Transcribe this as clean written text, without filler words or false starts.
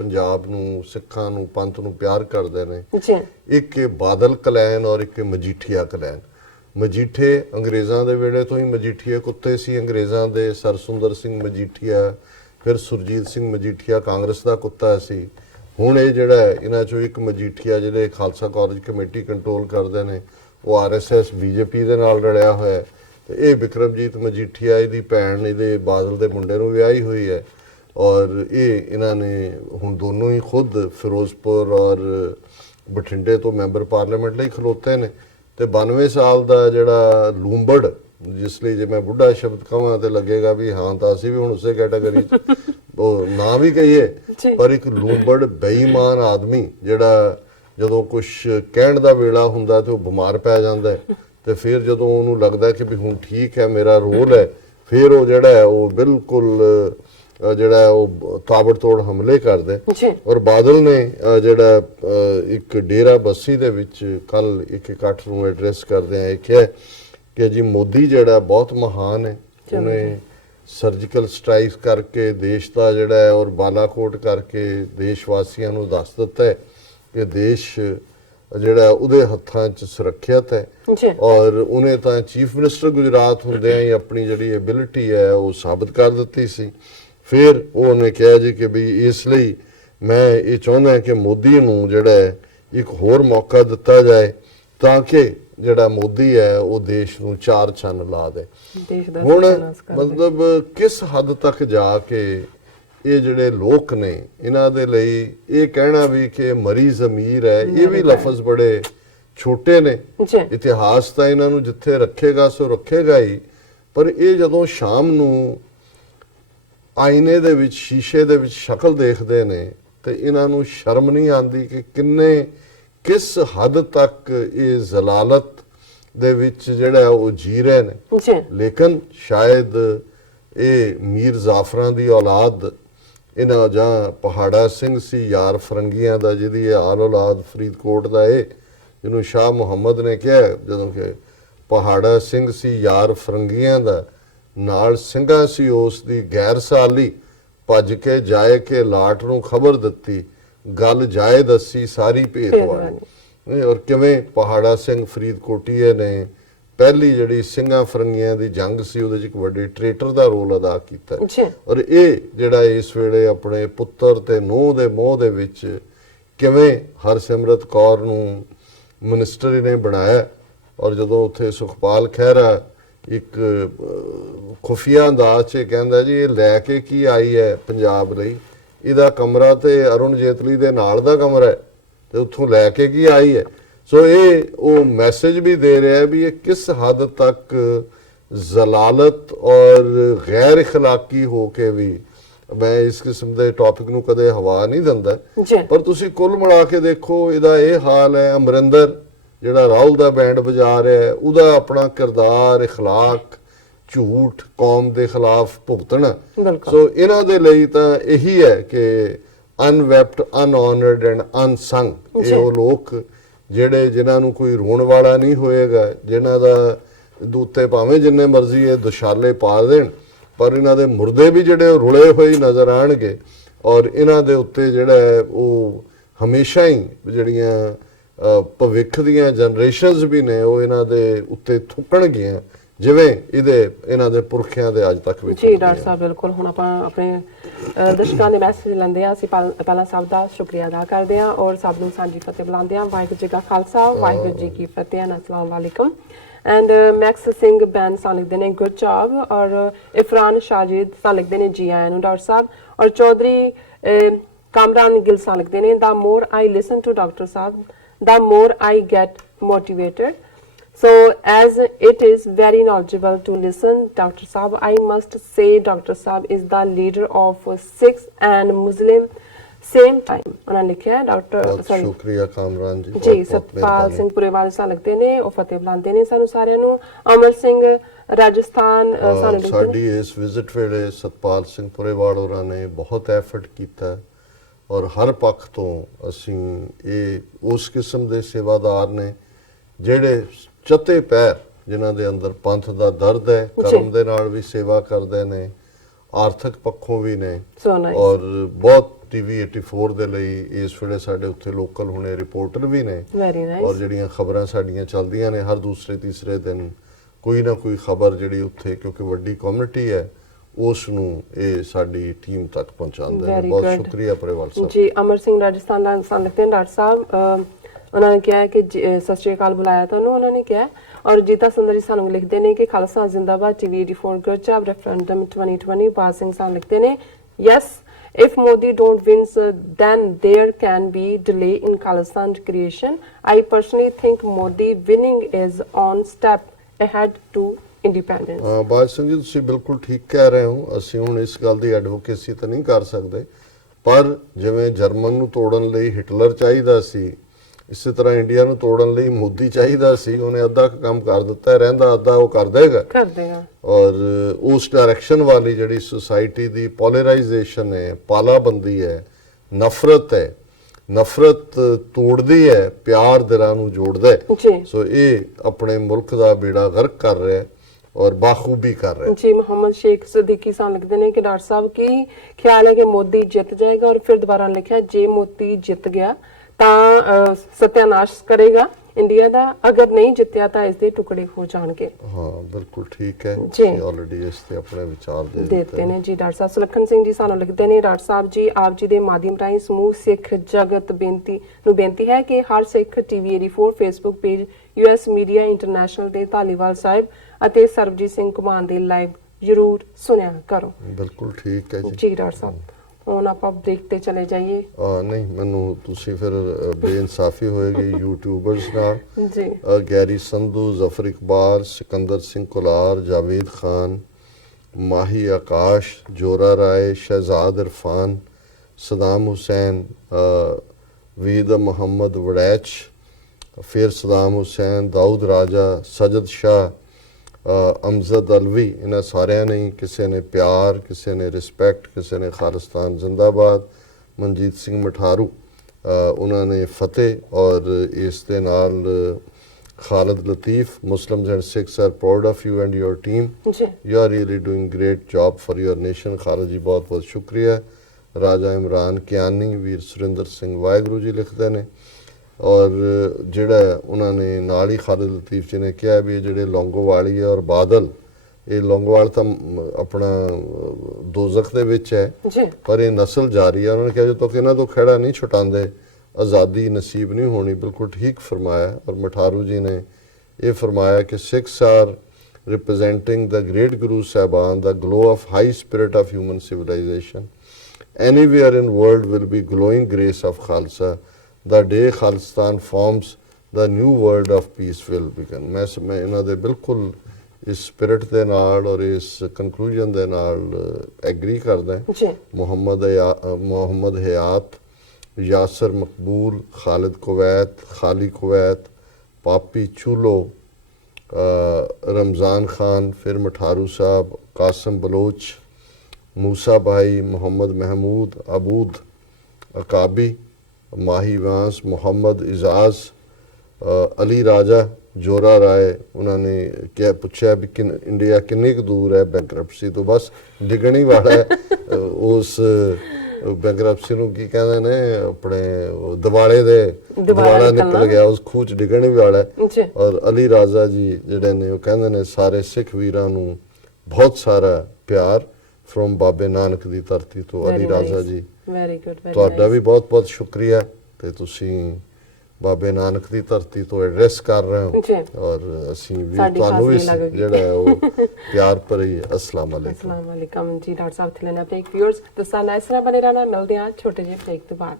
पंजाब नूं सिखां नूं पंथ नूं प्यार करदे ने। एक बादल कलैन और एक मजीठिया कलैन। मजीठे अंग्रेज़ां दे वेले तो ही मजीठिया कुत्ते सी अंग्रेज़ां दे। सरसुंदर सिंह मजीठिया, फिर सुरजीत सिंह मजीठिया कांग्रेस का कुत्ता सी। हुण ये जिहड़ा इन्हां चों एक मजीठिया जिहड़े खालसा कॉलेज कमेटी कंट्रोल करदे ने वो RSS BJP दे नाल रलिया होया है। ते ये बिक्रमजीत मजीठिया इहदी भैण इहदे बादल दे मुंडे नूं विआही हुई है और ये इन्हां ने हुण दोनों ही खुद फिरोजपुर और बठिंडे तो मैंबर पार्लीमेंट लई खलोते ने। ते 92 साल का जिहड़ा लूंबड़, जिसलिए जे मैं बुढ़ा शब्द कहां तो लगेगा भी हाँ तो असीं भी हुण उसे कैटेगरी ना भी कहिए, पर एक लूंबड़ बेईमान आदमी जिहड़ा जदों कुछ कहण दा वेला हुंदा ते ओह बीमार पै जांदा है ते फिर जदों ओहनूं लगदा कि भी हुण ठीक है मेरा रोल है, फिर वो जिहड़ा है वो बिल्कुल जिहड़ा वो ताबड़तोड़ हमले करदे। और बादल ने जिहड़ा एक डेरा बस्सी दे विच कल एक इकट्ठ नूं एड्रैस करदे आखिआ कि जी मोदी जिहड़ा बहुत महान है, उन्हें सर्जिकल स्ट्राइक करके देश का जिहड़ा है और बालाकोट करके देशवासियों नूं दस दिता है कि देश जिहड़ा उहदे हत्थां च सुरੱਖਿਅਤ है। और उन्हें तो चीफ मिनिस्टर गुजरात हुंदियां ही अपनी जिहड़ी एबिलिटी है वो साबित कर दित्ती सी। फिर उन्हें कहा जी कि भी इसलिए मैं ये चाहुंदा कि मोदी नूं जिहड़ा एक होर मौका दिता जाए ताकि जिहड़ा मोदी है वो देश नूं चार चन्न ला दे। हुण मतलब किस हद तक जाके ये जिहड़े लोक ने इन्हां दे लई ये कहना भी कि मरी ज़मीर है, ये भी लफज बड़े छोटे ने। इतिहास तां इन्हां नूं जिथे रखेगा सो रखेगा ही, पर ये जदों शाम नूं आईने दे विच शीशे दे विच शक्ल देखदे ने ते इन्हां नूं शर्म नहीं आंदी कि किन्ने किस हद तक ये जलालत दे विच जिहड़ा वो जी रहे ने। लेकिन शायद ये मीर जाफरां दी औलाद इन्हां जां पहाड़ा सिंह सी यार फरंगियां दा जिहदी आल औलाद फरीदकोट दा जिन्होंने शाह मुहम्मद ने कहा जदों कि पहाड़ा सिंह सी यार फरंगियां दा नाल ਸਿੰਘਾਂ सी उस दी गैर साली भज के जाए के लाट नूं खबर दित्ती गल जाए दसी सारी भेत वाली। और किवें पहाड़ा सिंह फरीदकोटीए ने पहली जिहड़ी ਸਿੰਘਾਂ फरंगियां दी जंग सी उहदे च एक वड्डे ट्रेटर दा रोल अदा कीता। और ये जिहड़ा इस वेले अपने पुत्तर ते नूंह दे मोह दे विच किवें हरसिमरत कौर नूं मिनिस्टर इहने बनाया और जदों उत्थे सुखपाल खਹਿਰਾ एक खुफिया अंदाज च कहंदा जी ये लैके की आई है पंजाब लई, इहदा कमरा ते अरुण जेतली दे नाल दा कमरा है ते उत्थों लैके की आई है। सो ये वो मैसेज भी दे रहा है भी ये किस हद तक जलालत और गैर इखलाकी हो के भी, मैं इस किस्म के टॉपिक नूं कदे हवा नहीं दिंदा, पर तुसीं कुल मिला के देखो इहदा ये हाल है। अमरिंदर जिहड़ा राहुल दा बैंड बजा रहा है उहदा अपना किरदार इखलाक झूठ कौम के खिलाफ भुगतना। सो इन्हां दे लई तां यही है कि अनवैप्ड अनऑनर्ड एंड अनसंग ये वो लोग जिहड़े जिन्हां नूं कोई रोण वाला नहीं होएगा, जिन्हां दा दूते भावें जिन्ने मर्जी ये दुशाले पा देण पर इन्हां दे मुर्दे भी जिहड़े रुले होए नज़र आउणगे। और इन्हां दे उत्ते जिहड़ा है वो हमेशा ही जिहड़ियां भविख दीयां जनरेशनस भी ने वो इन्हां दे उत्ते थुकणगियां जिवें इन्हां दे पुरखियां दे अज तक भी। जी डॉक्टर साहब बिल्कुल हुण आपां अपने दर्शकां दे मैसेज लैंदे आ। असीं ਪਹਿਲਾਂ ਸਭ ਦਾ ਸ਼ੁਕਰੀਆ ਅਦਾ ਕਰਦੇ ਹਾਂ ਔਰ ਸਭ ਨੂੰ ਸਾਂਝੀ ਫਤਿਹ ਬੁਲਾਉਂਦੇ ਹਾਂ। ਵਾਹਿਗੁਰੂ ਜੀ ਕਾ ਖਾਲਸਾ ਵਾਹਿਗੁਰੂ ਜੀ ਕੀ ਫਤਿਹ and अस्सलाम वालेकुम। एंड मैक्स सिंह बैन सा लिखते हैं गुड जॉब और इफरान शाजिद सा लिखते हैं जी आया डॉक्टर साहब। और चौधरी कामरान गिल सा लिखते हैं the more I listen to doctor साहब the more I get motivated. So as it is very knowledgeable to listen Dr. Saab, I must say Dr. Saab is the leader of Sikhs and Muslim same time. उन्होंने लिखा है doctor शुक्रिया कामरान जी। जी सतपाल सिंह पुरेवाल सा लगते ने और फतेह बुलाते ने सानू सारिਆਂ ਨੂੰ। अमर सिंह राजस्थान साडी इस विजिट वेले सतपाल सिंह पुरेवाल होरां ने बहुत एफर्ट कीता और हर पक्ष तो असी ये उस किस्म के सेवादार ने जिहड़े चते पैर जिन्हां दे अंदर पंथ दा दर्द है कर्म दे नाल भी सेवा करदे ने, आर्थिक पक्षों भी ने और बहुत ਟੀਵੀ 84 ਦੇ ਲਈ ਇਸ ਵੇਲੇ ਸਾਡੇ ਉੱਥੇ ਲੋਕਲ ਹੁਣੇ ਰਿਪੋਰਟਰ ਵੀ ਨੇ ਵੈਰੀ ਔਰ ਨਾਈਸ। ਜਿਹੜੀਆਂ ਖਬਰਾਂ ਸਾਡੀਆਂ ਚੱਲਦੀਆਂ ਨੇ ਹਰ ਦੂਸਰੇ ਤੀਸਰੇ ਦਿਨ ਕੋਈ ਨਾ ਕੋਈ ਖਬਰ ਜਿਹੜੀ ਉੱਥੇ ਕਿਉਂਕਿ ਵੱਡੀ ਕਮਿਊਨਿਟੀ ਹੈ ਉਸ ਨੂੰ ਇਹ ਸਾਡੀ ਟੀਮ ਤੱਕ ਪਹੁੰਚਾਉਂਦੇ ਨੇ। Very ਬਹੁਤ good. ਸ਼ੁਕਰੀਆ ਪਰੇਵਾਲ ਸਾਹਿਬ। जी अमर सिंह राजस्थान ਦਾ ਇਨਸਾਨ ਲਿਖਦੇ ਨੇ ਡਾਕਟਰ ਸਾਹਿਬ ਉਹਨਾਂ ਨੇ ਕਿਹਾ ਕਿ ਸਤਿ ਸ਼੍ਰੀ ਅਕਾਲ ਬੁਲਾਇਆ ਤੁਹਾਨੂੰ ਉਹਨਾਂ ਨੇ ਕਿਹਾ ਔਰ ਜੀਤਾ ਸੁੰਦਰ ਜੀ ਸਾਨੂੰ ਲਿਖਦੇ ਨੇ ਕਿ ਖਾਲਸਾ ਜ਼ਿੰਦਾਬਾਦ TV 84 good job referendum 2020 Baj Singh ਸਾਨੂੰ ਲਿਖਦੇ ਨੇ yes if Modi don't wins then there can be delay in Khalistan creation. I personally think Modi winning is on step ahead to independence. Baj Singh ji ਤੁਸੀਂ ਬਿਲਕੁਲ ਠੀਕ ਕਹਿ ਰਹੇ ਹੋ। ਅਸੀਂ ਹੁਣ ਇਸ ਗੱਲ ਦੀ ਐਡਵੋਕੇਸੀ ਤਾਂ ਨਹੀਂ ਕਰ ਸਕਦੇ ਪਰ ਜਿਵੇਂ ਜਰਮਨ ਨੂੰ ਤੋੜਨ ਲਈ ਹਿਟਲਰ ਚਾਹੀਦਾ ਸੀ ਇਸੇ ਤਰ੍ਹਾਂ ਇੰਡੀਆ ਨੂੰ ਤੋੜਨ ਲਈ ਮੋਦੀ ਚਾਹੀਦਾ ਸੀ। ਉਹਨੇ ਅੱਧਾ ਕੁ ਕੰਮ ਕਰ ਦਿੱਤਾ ਰਹਿੰਦਾ ਅੱਧਾ ਉਹ ਕਰ ਦੇਗਾ ਕਰ ਦੇਗਾ ਔਰ ਉਸ ਡਾਇਰੈਕਸ਼ਨ ਵਾਲੀ ਜਿਹੜੀ ਸੋਸਾਇਟੀ ਦੀ ਪੋਲਰਾਈਜੇਸ਼ਨ ਹੈ ਪਾਲਾਬੰਦੀ ਹੈ ਨਫ਼ਰਤ ਤੋੜਦੀ ਹੈ ਪਿਆਰ ਦਿਲਾਂ ਨੂੰ ਜੋੜਦਾ ਹੈ। ਜੀ ਸੋ ਇਹ ਆਪਣੇ ਮੁਲਕ ਦਾ ਬੇੜਾ ਗਰਕ ਕਰ ਰਿਹਾ ਹੈ ਔਰ ਬਾਖੂਬੀ ਕਰ ਰਿਹਾ ਹੈ। जी मोहम्मद शेख सिद्दीकी सान लिखते हैं कि डॉक्टर साहब की ख्याल है कि मोदी जित जाएगा और फिर दोबारा लिखा जे मोदी जित गया ਤਾਂ ਸਤਿਆਨਾਸ਼ ਕਰੇਗਾ ਇੰਡੀਆ ਦਾ ਅਗਰ ਨਹੀਂ ਜਿੱਤਿਆ ਤਾਂ ਇਸ ਦੇ ਟੁਕੜੇ ਹੋ ਜਾਣਗੇ। ਹਾਂ ਬਿਲਕੁਲ ਠੀਕ ਹੈ ਜੀ। ਆਲਰੇਡੀ ਇਸ ਤੇ ਆਪਣੇ ਵਿਚਾਰ ਦੇ ਦੇਤੇ ਨੇ ਜੀ ਡਾਕਟਰ ਸਾਹਿਬ ਸੁਲੱਖਣ ਸਿੰਘ ਜੀ ਸਾਨੂੰ ਲਿਖਦੇ ਨੇ ਡਾਕਟਰ ਸਾਹਿਬ ਜੀ ਆਪ ਜੀ ਦੇ ਮਾਧਿਅਮ ਰਾਹੀਂ ਸਮੂਹ ਸਿੱਖ ਜਗਤ ਬੇਨਤੀ ਹੈ ਕਿ ਹਰ Sikh TV 84 Facebook page US media international ਦੇ ਧਾਲੀਵਾਲ ਸਾਹਿਬ ਅਤੇ ਸਰਬਜੀਤ ਸਿੰਘ ਘੁਮਾਨ ਦੇ ਲਾਈਵ ਜ਼ਰੂਰ ਸੁਣਿਆ ਕਰੋ। ਬਿਲਕੁਲ ਠੀਕ ਹੈ ਜੀ। ਜੀ ਡਾਕਟਰ ਸਾਹਿਬ ਹੁਣ ਆਪਾਂ ਦੇਖਦੇ ਚਲੇ ਜਾਈਏ। ਨਹੀਂ ਮੈਨੂੰ ਤੁਸੀਂ ਫਿਰ ਬੇਇਨਸਾਫੀ ਹੋਏਗੀ ਯੂਟਿਊਬਰਸ ਨਾਲ। ਜੀ ਗੈਰੀ ਸੰਧੂ ਜ਼ਫਰ ਇਕਬਾਲ ਸਿਕੰਦਰ ਸਿੰਘ ਕੁਲਾਰ ਜਾਵੇਦ ਖਾਨ ਮਾਹੀ ਆਕਾਸ਼ ਜੋਰਾ ਰਾਏ ਸ਼ਹਿਜ਼ਾਦ ਇਰਫਾਨ ਸਦਾਮ ਹੁਸੈਨ ਵੀਦ ਮੁਹੰਮਦ ਵੜੈਚ ਫਿਰ ਸਦਾਮ ਹੁਸੈਨ ਦਾਊਦ ਰਾਜਾ ਸਜਦ ਸ਼ਾਹ ਅਮਜ਼ਦ ਅਲਵੀ ਇਹਨਾਂ ਸਾਰਿਆਂ ਨੇ ਕਿਸੇ ਨੇ ਪਿਆਰ ਕਿਸੇ ਨੇ ਰਿਸਪੈਕਟ ਕਿਸੇ ਨੇ ਖਾਲਿਸਤਾਨ ਜ਼ਿੰਦਾਬਾਦ ਮਨਜੀਤ ਸਿੰਘ ਮਠਾਰੂ ਉਹਨਾਂ ਨੇ ਫਤਿਹ ਔਰ ਇਸ ਦੇ ਨਾਲ Khalid Latif Muslims and Sikhs are proud of you and your team. ਜੀ You are really doing great job for your nation. Khalid ਜੀ ਬਹੁਤ ਬਹੁਤ ਸ਼ੁਕਰੀਆ। ਰਾਜਾ ਇਮਰਾਨ ਕਿਆਨੀ ਵੀਰ ਸੁਰਿੰਦਰ ਸਿੰਘ ਵਾਹਿਗੁਰੂ ਜੀ ਲਿਖਦੇ ਨੇ ਔਰ ਜਿਹੜਾ ਉਹਨਾਂ ਨੇ ਨਾਲ ਹੀ ਖਾਲਿਦ ਲਤੀਫ ਜੀ ਨੇ ਕਿਹਾ ਵੀ ਇਹ ਜਿਹੜੇ ਲੌਂਗੋਵਾਲੀ ਹੈ ਔਰ ਬਾਦਲ ਇਹ ਲੌਂਗੋਵਾਲ ਤਾਂ ਆਪਣਾ ਦੋਜ਼ਖ ਦੇ ਵਿੱਚ ਹੈ ਜੀ ਪਰ ਇਹ ਨਸਲ ਜਾਰੀ ਹੈ। ਉਹਨਾਂ ਨੇ ਕਿਹਾ ਜਦੋਂ ਤੱਕ ਇਹਨਾਂ ਤੋਂ ਖਹਿੜਾ ਨਹੀਂ ਛੁਟਾਉਂਦੇ ਆਜ਼ਾਦੀ ਨਸੀਬ ਨਹੀਂ ਹੋਣੀ। ਬਿਲਕੁਲ ਠੀਕ ਫਰਮਾਇਆ ਔਰ ਮਠਾਰੂ ਜੀ ਨੇ ਇਹ ਫਰਮਾਇਆ ਕਿ Sikhs are representing the great Guru Sahban, the glow of high spirit of human civilization. Anywhere in world will be glowing grace of Khalsa. The day Khalistan forms, the new world of peace will begin. मैं ਇਹਨਾਂ ਦੇ ਬਿਲਕੁਲ ਇਸ spirit ਦੇ ਨਾਲ ਔਰ ਇਸ conclusion ਦੇ ਨਾਲ ਐਗਰੀ ਕਰਦਾ ਹਾਂ। ਜੀ ਮੁਹੰਮਦ ਹਯਾਤ यासर मकबूल खालिद कुवैत खाली कुवैत पापी चूलो रमज़ान खान फिर मठारू साहब कासम बलोच मूसा भाई मोहम्मद महमूद अबूद अकाबी माही वांस मोहम्मद इजाज़ अली राजा जोरा राय उन्होंने क्या पूछा भी इंडिया किन्नी क दूर है बैंकरप्सी तो बस डिगणी वाला है उस ਬੈਂਕਰਪਸੀ ਨੂੰ ਕੀ ਕਹਿੰਦੇ ਨੇ ਆਪਣੇ ਦਿਵਾਲੇ ਦੇ ਦਿਵਾਲਾ ਨਿਕਲ ਗਿਆ ਉਸ ਖੂਹ ਚ ਡਿੱਗਣ ਵੀ ਵਾਲਾ ਹੈ। ਔਰ ਅਲੀ ਰਾਜ਼ਾ ਜੀ ਜਿਹੜੇ ਨੇ ਉਹ ਕਹਿੰਦੇ ਨੇ ਸਾਰੇ ਸਿੱਖ ਵੀਰਾਂ ਨੂੰ ਬਹੁਤ ਸਾਰਾ ਪਿਆਰ ਫਰੋਮ ਬਾਬੇ ਨਾਨਕ ਦੀ ਧਰਤੀ ਤੋਂ। ਅਲੀ ਰਾਜ਼ਾ ਜੀ ਵੈਰੀ ਗੁੱਡ ਤੁਹਾਡਾ ਵੀ ਬਹੁਤ ਬਹੁਤ ਸ਼ੁਕਰੀਆ ਤੇ ਤੁਸੀਂ ਬਾਬੇ ਨਾਨਕ ਦੀ ਧਰਤੀ ਤੋਂ ਐਡਰੈਸ ਕਰ ਰਹੇ ਹੋ ਔਰ ਅਸੀਂ ਵੀ ਤੁਹਾਨੂੰ ਵੀ ਜਿਹੜਾ ਉਹ ਪਿਆਰ ਭਰੀ ਅਸਲਾਮ ਅਲੈਕੁਮ। ਅਸਲਾਮ ਅਲੈਕੁਮ ਜੀ ਡਾਕਟਰ ਸਾਹਿਬ ਥਲੇ ਨਾ ਬ੍ਰੇਕ ਵਿਊਅਰਸ ਤੁਸੀਂ ਨਾਲ ਇਸ ਤਰ੍ਹਾਂ ਬਣੇ ਰਹਿਣਾ ਮਿਲਦੇ ਹਾਂ ਛੋਟੇ ਜਿਹੇ ਬ੍ਰੇਕ ਤੋਂ ਬਾਅਦ।